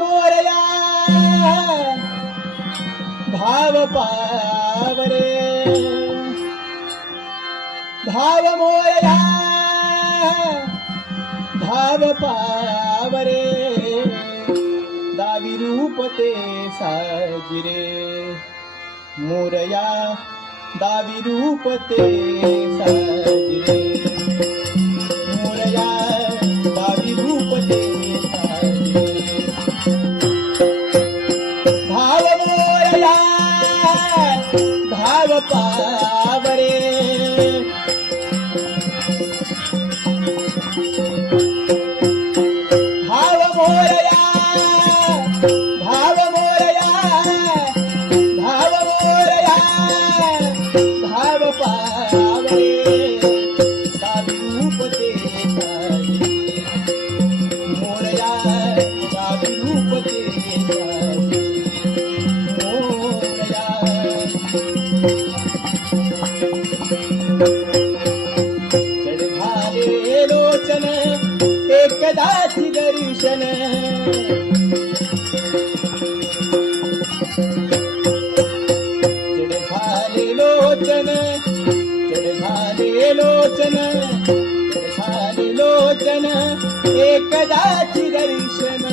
मोरया भाव पावरे भाव मोरया भाव पावरे दावी रूपते साजिरे मोरया दावी रूपते साजिरे मोरया दावी रूपते साजिरे भाव मोरया भाव पावरे भाव मोरया भाव मोरया भाव मोरया भाव पावरे दावी रूपते साजिरे मोरया दावी रूपते साजिरे मोरया चढाले लोचन एकदाची दर्शन चढाले लोचन चढाले लोचन चढाले लोचन एकदाची दर्शन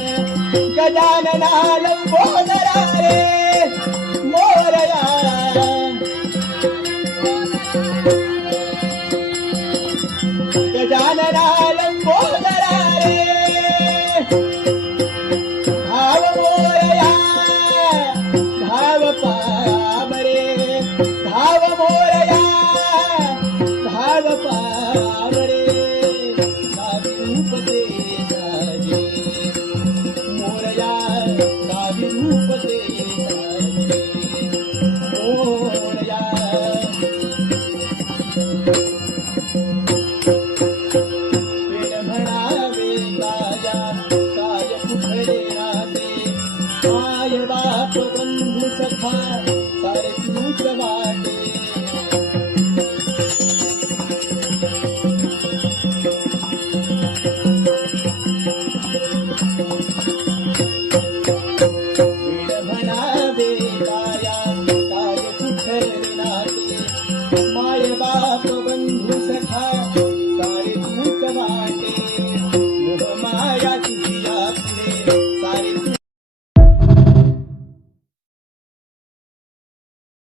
गजानना लंबोदरा रे मोरया गजानना लंबोदरा रे भाव मोरया भाव पावरे भाव मोरया भाव पावरे दावी रूपते साजिरे मोरया दावी रूपते साजिरे मोरया म्हणावे राजा काय कुठले राहते माय बाप बंधू सखा